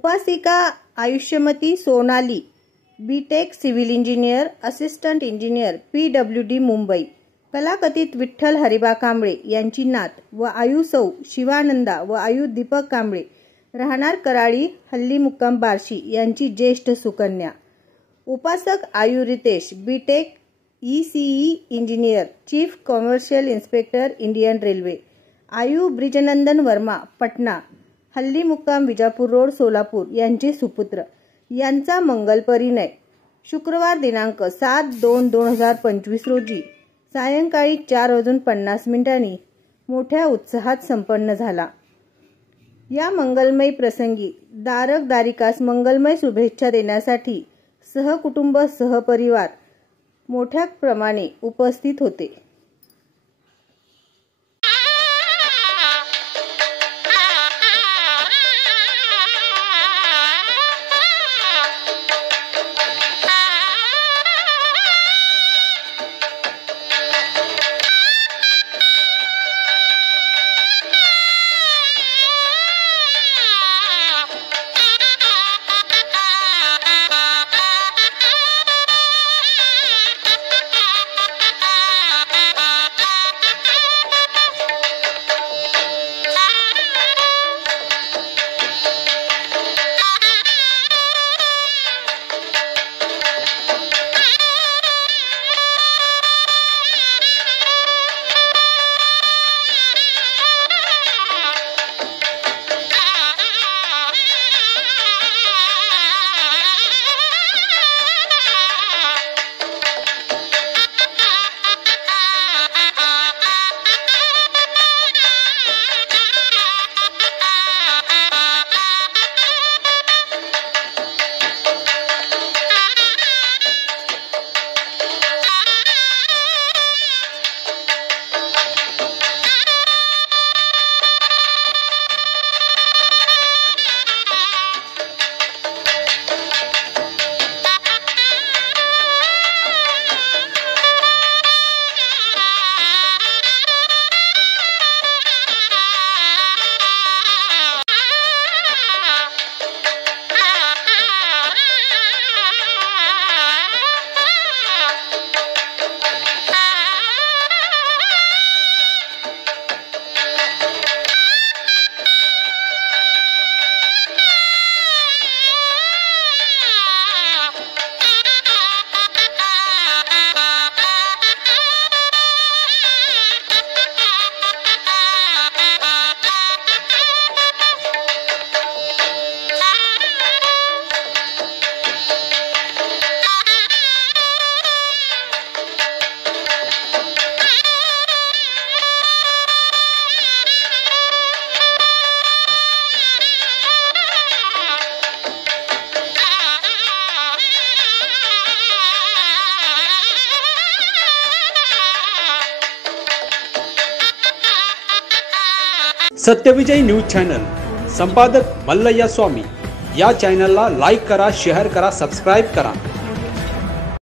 उपासिका आयुष्यमती Sonali, BTech civil engineer, assistant engineer, PWD Mumbai. कलाकथित विठ्ठल हरिबा कांबळे यांची नात व आयु सौ शिवानंदा व आयु दीपक कांबळे, राहणार कराळी, हल्ली मुक्काम बार्शी यांची ज्येष्ठ सुकन्या. उपासक आयु Ritesh, BTech ECE engineer, chief commercial inspector, Indian railway. आयु ब्रिजनंदन वर्मा, पटना, हल्ली मुक्काम विजापूर रोड, सोलापूर यांचे सुपुत्र. यांचा मंगल परिणय शुक्रवार दिनांक 7/2/2025 रोजी सायंकाळी 4:50 मोठ्या उत्साहात संपन्न झाला. या मंगलमय प्रसंगी दारक दारिकास मंगलमय शुभेच्छा देण्यासाठी सहकुटुंब सहपरिवार मोठ्या प्रमाणे उपस्थित होते. सत्यविजय न्यूज चॅनल संपादक मल्लय्या स्वामी या चॅनलला लाईक करा, शेअर करा, सबस्क्राइब करा.